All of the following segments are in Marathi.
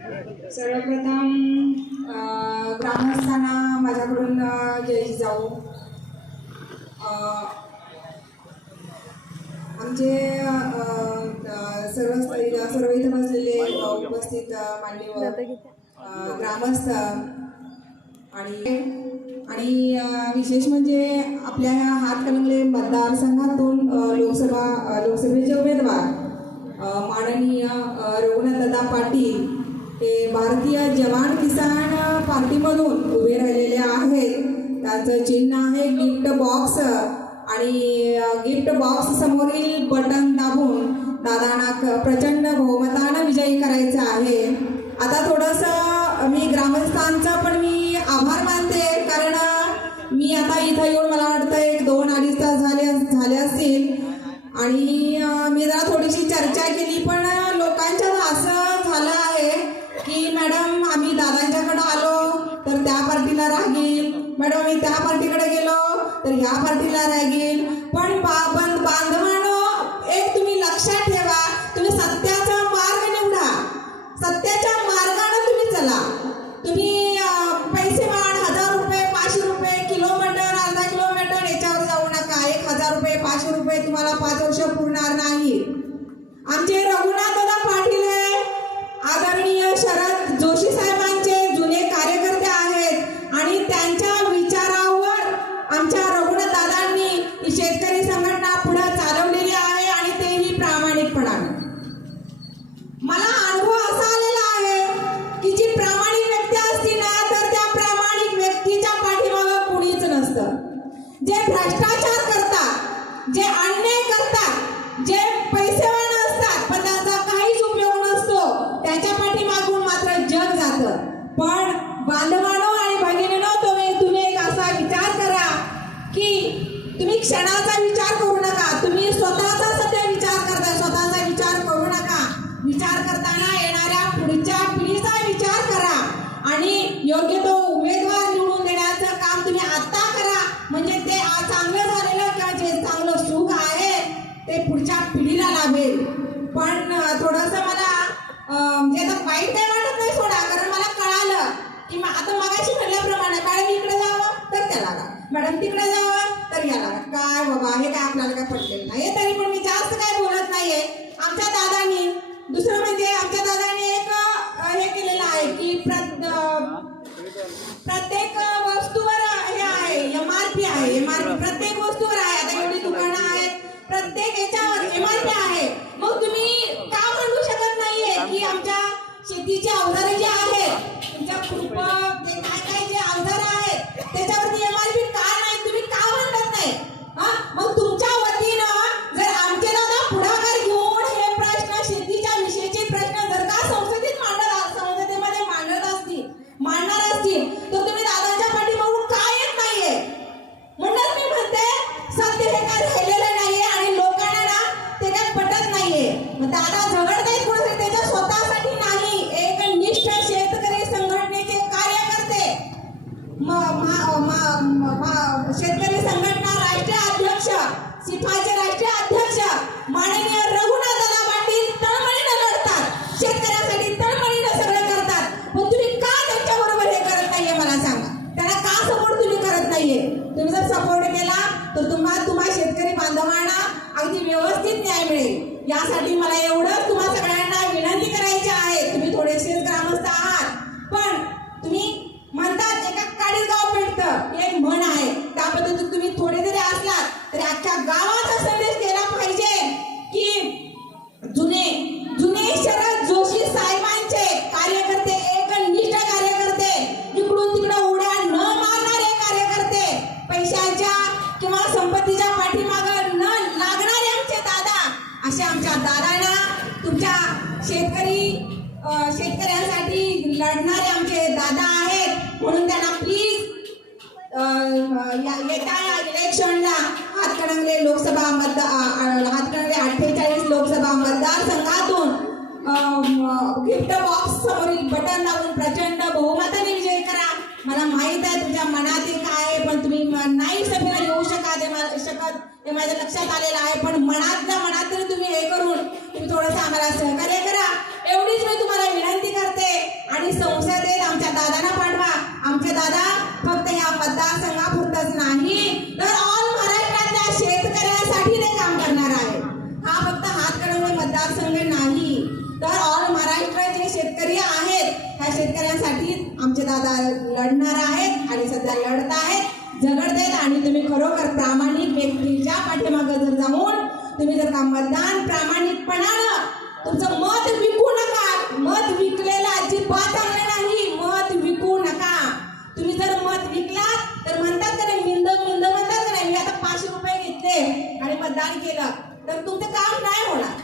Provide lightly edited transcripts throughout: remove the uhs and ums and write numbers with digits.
सर्वप्रथम ग्रामस्थांना माझ्याकडून जय जिजाऊ. आमचे सर्व इथं बसलेले उपस्थित मान्यवर ग्रामस्थ आणि विशेष म्हणजे आपल्या ह्या हातकणंगले मतदारसंघातून लोकसभेचे उमेदवार माननीय रघुनाथदादा पाटील हे भारतीय जवान किसान पार्टीमधून उभे राहिलेले आहेत. त्यांचं चिन्ह आहे गिफ्ट बॉक्स आणि गिफ्ट बॉक्स समोरील बटन दाबून दादांना प्रचंड बहुमतानं विजयी करायचं आहे. आता थोडंसं मी ग्रामस्थांचं पण मी आभार मानते, कारण मी आता इथं येऊन मला वाटतं 1-2-2.5 तास झाले असतील आणि मी जरा थोडीशी चर्चा केली, पण लोकांच्यात असं झालं आहे की मॅडम आम्ही दादांच्याकडे आलो तर त्या पार्टीला रागील, मॅडम आम्ही त्या पार्टीकडे गेलो तर ह्या पार्टीला रागील. पण बांधवांनो, एक तुम्ही लक्षात ठेवा, तुम्ही सत्याचा मार्ग निवडा, सत्याच्या मार्गाने तुम्ही चला. तुम्ही पैसे वाढ 1000 रुपये 500 रुपये किलोमीटर अर्धा किलोमीटर याच्यावर जाऊ नका. 1000 रुपये 500 रुपये तुम्हाला 5 वर्ष पुरणार नाही. आमचे रघुनाथदादा पाटील हे आदरणीय शरद जोशी साहेबांचे जुने कार्यकर्ते आहेत आणि त्यांच्या विचारावर आमच्या रघुनाथदादांनी ही शेतकरी संघटना पुढे चालवलेली आहे आणि तेही प्रामाणिकपणाने. मला अनुभव असा आलेला आहे की जी प्रामाणिक व्यक्ती असती ना तर त्या प्रामाणिक व्यक्तीच्या पाठीमागे कुणीच नसतं. जे भ्रष्टाचार करतात, जे अन्याय करतात, जे पैसेवान असतात पण त्यांचा काहीच उपयोग नसतो, त्याच्या पाठीमागून मात्र जग जातं. पण बांधवांनो आणि भगिनींनो, तुम्ही एक असा विचार करा की तुम्ही क्षणाचा विचार करू नका. तुम्ही स्वतःचा सध्या विचार करताय, स्वतःचा विचार करू नका. विचार करताना येणाऱ्या पुढच्या पिढीचा विचार करा आणि योग्य तो उमेदवार निवडून देण्याचं काम तुम्ही आता करा. म्हणजे ते चांगलं झालेलं किंवा जे चांगलं सुख आहे ते पुढच्या पिढीला लाभेल. पण थोडंसं मला म्हणजे आता वाईट काही वाटत नाही सोडा, कारण मला कळालं की आता मगाशी म्हटल्याप्रमाणे मॅडम इकडे जावं तर त्याला लागा, मॅडम तिकडे जावं तर याला काय बाबा हे काय आपल्याला काय पटलेलं नाही. तरी पण मी जास्त काय बोलत नाहीये. आमच्या दादांनी दुसरं म्हणजे आमच्या दादांनी एक हे केलेलं आहे की प्रत्येक वस्तूवर हे आहे MRP आहे. MRP प्रत्येक वस्तूवर आहे. आता एवढी दुकानं आहेत, प्रत्येक याच्यावर MRP आहे. मग तुम्ही का म्हणू शकत नाहीये की आमच्या शेतीची अवजारे जे आहेत, तुमच्या खुरपं ते काय जे अवजार आहेत त्याच्यावरती MRP का नाही, तुम्ही का म्हणत नाही? मग तुमच्या वतीनं जर आमचे दादा पुढाकार घेऊन हे प्रश्न शेतीच्या विषयीचे प्रश्न जर का संसदेमध्ये मांडणार असतील तर तुम्ही दादांच्या पाठीमागून का येत नाहीये? म्हणून मी म्हणते सत्य हे काय राहिलेलं नाहीये आणि लोकांना ना ते काय पटत नाहीये. मग दादा झगडतायत कोणासाठी? त्याच्या स्वतःसाठी नाही. एक निष्ठ शेतकरी संघटनेचे कार्यकर्ते, शेतकरी संघटना राष्ट्रीय अध्यक्ष, सिपाईचे राष्ट्रीय अध्यक्ष माननीय रघुनाथदादा पाटील तळमळीनं लढतात, शेतकऱ्यांसाठी तळमळीनं सगळं करतात. मग तुम्ही का त्यांच्याबरोबर हे करत नाहीये मला सांगा? त्यांना का सपोर्ट तुम्ही करत नाहीये? तुम्ही जर सपोर्ट केला तर तुम्हा शेतकरी बांधवांना अगदी व्यवस्थित न्याय मिळेल. यासाठी मला एवढंच तुम्हा सगळ्यांना विनंती करायची आहे. तुम्ही थोडेसे ग्रामस्थ आहात, पण तुम्ही म्हणतात एका काडीत गाव पेटतं, एक म्हण आहे, त्या पद्धतीत तुम्ही थोडे जरी असलात तरी अख्ख्या गावाचा संदेश गेला पाहिजे की जुने शरद जोशी साहेबांचे कार्यकर्ते, एकनिष्ठ कार्यकर्ते, इकडून तिकडे उड्या न मारणारे कार्यकर्ते, पैशाच्या किंवा संपत्तीच्या पाठीमागं न लागणारे आमचे दादा, असे आमच्या दादांना तुमच्या शेतकऱ्यांसाठी लढणारे आमचे दादा आहेत. म्हणून त्यांना प्लीज येत्या इलेक्शनला हातकणंगले 48 लोकसभा मतदारसंघातून गिफ्ट बॉक्स समोरील बटन दाबून प्रचंड बहुमताने विजय करा. मला माहित आहे तुमच्या मनातील काय आहे, पण तुम्ही नाही सभेला येऊ शकत हे माझ्या लक्षात आलेलं आहे. पण मनातल्या मनात तुम्ही हे करून तुम्ही थोडंसं आम्हाला सहकार्य करा, एवढीच मी तुम्हाला विनंती करते. ह्या शेतकऱ्यांसाठी आमचे दादा लढणार आहेत आणि सध्या लढत आहेत, झगडत आहेत. आणि तुम्ही खरोखर प्रामाणिक व्यक्तीच्या पाठीमागे जर जाऊन तुम्ही जर का मतदान प्रामाणिकपणानं तुमचं मत विकू नका. मत विकलेलं अजिबात चांगलं नाही. मत विकू नका. तुम्ही जर मत विकलात तर म्हणतात का नाही, मिंद म्हणतात का नाही, मी आता 500 रुपये घेतले आणि मतदान केलं तर तुमचं काम नाही होणार.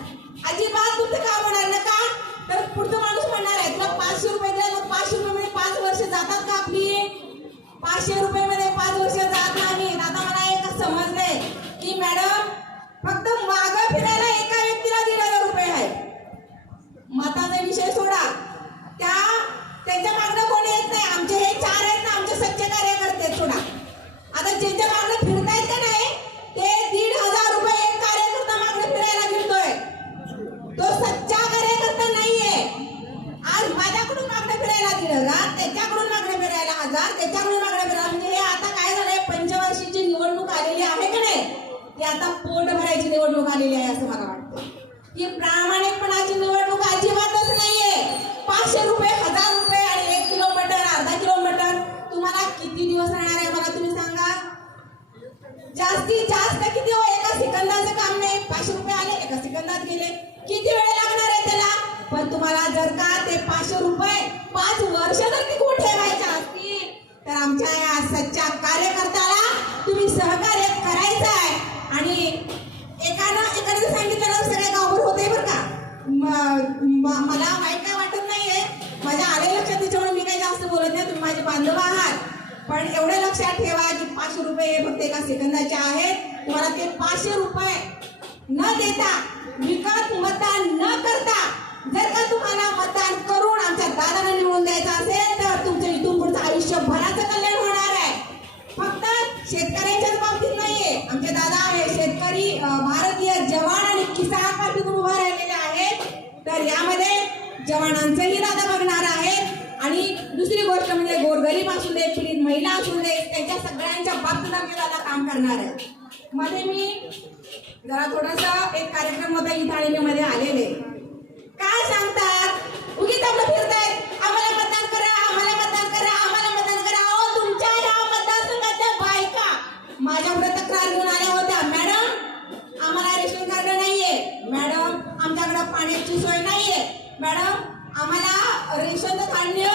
अजिबात तुमचं काम होणार नका. तर पुढचा माणूस म्हणणार आहे तुला 500 रुपये द्या, मग 500 रुपये 5 वर्ष जातात का आपली? 500 रुपये मध्ये 5 वर्ष जात नाही. आता मला एक समजलंय की मॅडम फक्त मागं फिरायला एका व्यक्तीला 1,500 रुपये आहे. मताचा विषय सोडा, त्यांच्या मागणं कोणी येत नाही. आमचे हे 4 आहेत ना, आमचे सच्चे कार्यकर्ते सोडा. आता ज्यांच्या मागणं फिरतायत का नाही ते 1,500 रुपये एक कार्यकर्ता मागणं फिरायला फिरतोय. तो सच्चा कार्यकर्ता नाहीये. आज माझ्याकडून मागणं फिरायला 1,500, त्याच्याकडून मागणं फिरायला 1,000, त्याच्याकडून मागणं फिरायला, म्हणजे हे आता काय झालंय, पंचवार्षिकची निवडणूक आलेली आहे का नाही, ती आता पोट भरायची निवडणूक आलेली आहे असं मला वाटतं. ही प्रामाणिकपणाची निवडणूक अजिबातच नाहीये. 500 रुपये, 1,000 रुपये आणि 1 किलो मटण, अर्धा किलो मटण तुम्हाला किती दिवस राहणार आहे मला तुम्ही सांगा. जास्तीत जास्त किती हो, एका सेकंदाचं काम नाही. 500 रुपये आले, एका सेकंदात गेले, किती वेळ लागणार आहे त्याला? पण तुम्हाला जर का ते 500 रुपये 5 वर्ष जर टिकवून ठेवायचे असतील तर आमच्या या सच्च्या कार्यकर्त्याला तुम्ही सहकार्य करायचं आहे. आणि एकाने सांगितलं सगळे गावभर होते बरं का. मला वाईट काय वाटत नाहीये, माझ्या आले लक्षात त्याच्यामुळे मी काही जास्त बोलत नाही, तुम्ही माझे बांधव आहात. पण एवढे लक्षात ठेवा की 500 रुपये फक्त एका सेकंदाचे आहेत. तुम्हाला ते 500 रुपये न देता, विकत मतदान न करता जर का तुम्हाला मतदान करून आमच्या दादांना निवडून द्यायचं असेल तर तुमचं इथून पुढचं आयुष्यभराचं कल्याण होणार आहे. फक्त शेतकऱ्यांच्याच बाबतीत नाहीये. आमचे दादा आहे शेतकरी, भारतीय जवान आणि किसान पार्टीतून उभा राहिलेले आहेत. तर यामध्ये जवानांचंही दादा बघणार आहेत. आणि दुसरी गोष्ट म्हणजे गोरगरीब असू दे, पीडित महिला असू दे, त्यांच्या सगळ्यांच्या बाबतीत आमचे दादा काम करणार आहे. मध्ये मी जरा थोडंसं एक कार्यक्रम होता इथाळीमध्ये आलेले. काय सांगतात, उगीच आपलं फिरतायत, आम्हाला मतदान करा, आम्हाला मतदान करा, आम्हाला मतदान करा. अहो तुमच्या या मतदारसंघातल्या बायका माझ्याकडे तक्रार घेऊन आल्या होत्या, मॅडम आम्हाला रेशन कार्ड नाहीये, मॅडम आमच्याकडे पाण्याची सोय नाहीये, मॅडम आम्हाला रेशनचं धान्य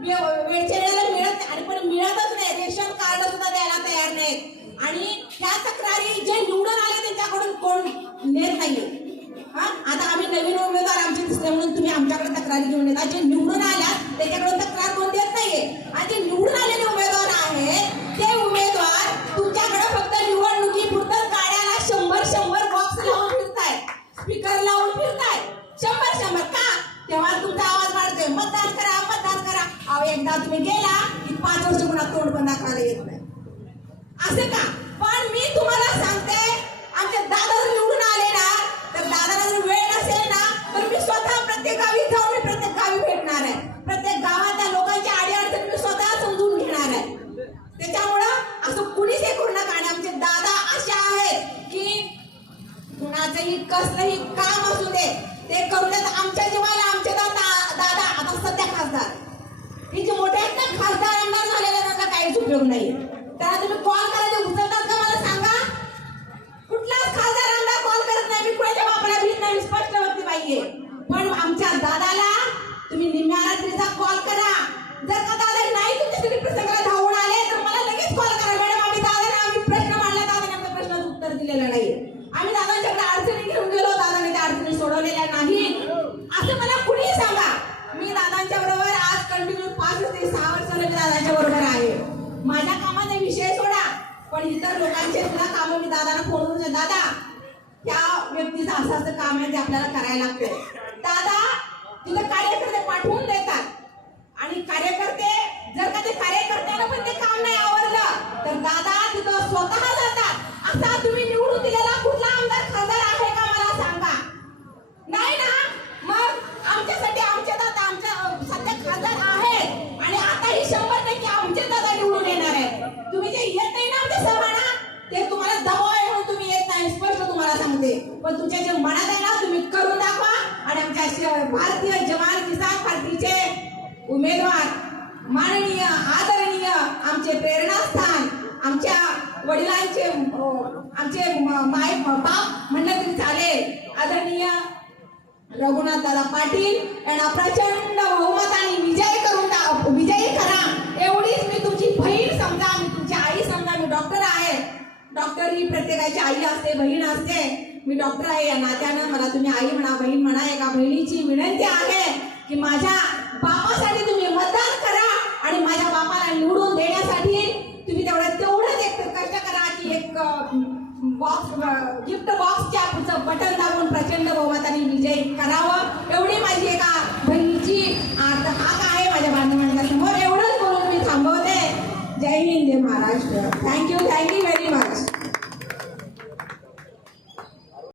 वेळच्या वेळेला मिळत नाही, आणि पण मिळतच नाही, रेशन कार्ड सुद्धा द्यायला तयार नाहीत. आणि त्या तक्रारी जे निवडून आले त्यांच्याकडून कोण नेत नाहीये. आता आम्ही नवीन उमेदवार आमचे दिसले म्हणून तुम्ही आमच्याकडे तक्रारी घेऊन येता. जे निवडून आल्यात त्याच्याकडून तक्रार कोण देत नाहीये. आणि जे निवडून आलेले उमेदवार आहेत ते उमेदवार तुमच्याकडे फक्त निवडणुकीपुरतं गाड्याला 100 बॉक्स लावून फिरताय, स्पीकर लावून फिरताय, 100 का? तेव्हा तुमचा आवाज वाढतोय, मतदान करा, मतदान करा. अहो एकदा तुम्ही गेला की 5 वर्ष पुन्हा तोंड बंद करायला येत नाही. असे का? पण मी तुम्हाला सांगते, आमचे दादा जर निवडून आले ना तर दादाला जर वेळ नसेल ना तर मी स्वतः प्रत्येक गावी जाऊन मी प्रत्येक गावी भेटणार आहे. प्रत्येक गावातल्या लोकांची अडीअडचण मी स्वतः समजून घेणार आहे. त्याच्यामुळं असं कुणीच हे करू नका. आणि आमचे दादा असे आहेत की कुणाचंही कसलंही काम असू दे ते करू देत. आमच्या जीवाला आमचे दादा आता सध्या खासदार, हे जे मोठे आहेत ना खासदार आमदार झालेले त्यांचा काहीच उपयोग नाही. त्याला तुम्ही कॉल करायचे उचलतात का मला सांगा? कुठलाच खासदार आमदार कॉल करत नाही. मी कुणाच्या बापाला भीत नाही, स्पष्ट व्यक्ती पाहिजे. पण आमच्या दादाला तुम्ही निम्म्या रात्रीचा कॉल करा. जर का दादा नाही तुमच्यासाठी प्रसंगाला धावून आले तर मला लगेच कॉल करा, मॅडम आम्ही प्रश्न मांडला, दादाने आमच्या प्रश्नाचं उत्तर दिलेलं नाही, आम्ही दादांच्याकडे अडचणी घेऊन गेलो, दादाने त्या अडचणी सोडवलेल्या नाही, असं मला कुणीही सांगा. मी दादांच्या बरोबर आज कंटिन्यू 5 ते 6 वर्ष मी दादांच्या बरोबर आहे. माझ्या कामाचा विषय सोडा, पण इतर लोकांचे सुद्धा कामं मी दादाला फोन करून, दादा त्या व्यक्तीचं असं काम आहे ते आपल्याला करायला लागतं. दादा तिथे कार्यकर्ते पाठवून देतात. आणि कार्यकर्ते जर का ते कार्यकर्त्याला पण ते काम नाही आवडलं तर दादा तिथं स्वतः जातात. असा तुम्ही निवडून दिलेला कुठला आमदार खासदार आहे का मला सांगा? नाही ना. मग आमच्यासाठी आमचे दादा आमच्या सध्या खासदार आहेत आणि आता ही 100% आमचे दादा निवडून येणार आहे. तुम्ही जे येत नाही ना आमच्या सभाना ते तुम्हाला दबाव आहे म्हणून तुम्ही येत नाही, स्पष्ट तुम्हाला सांगते. पण तुमच्या जे मनात आहे ना तुम्ही करून दाखवा. आणि आमच्या भारतीय जवान किसान पार्टीचे उमेदवार माननीय आदरणीय आमचे प्रेरणास्थान आमच्या वडिलांचे आमचे माय बाप म्हणलं तरी चालेल आदरणीय रघुनाथ दादा पाटील यांना प्रचंड बहुमताने विजयी करा एवढीच मी तुमची बहीण समजा, मी तुमची आई समजा. मी डॉक्टर आहे. डॉक्टर ही प्रत्येकाची आई असते, बहीण असते. मी डॉक्टर आहे या नात्यानं मला तुम्ही आई म्हणा, बहीण म्हणा. एका बहिणीची विनंती आहे की माझ्या बापासाठी तुम्ही मतदान करा आणि माझ्या बापाला निवडून देण्यासाठी तुम्ही तेवढंच एक कष्ट करा की एक गिफ्ट बॉक्सच्या पुढचं बटन दाबून प्रचंड बहुमताने विजय करावं. एवढी माझी एका बहिणीची हाक आहे माझ्या बांधवांच्या समोर. एवढंच बोलून मी थांबवते. जय हिंद, जय महाराष्ट्र. Thank you very much.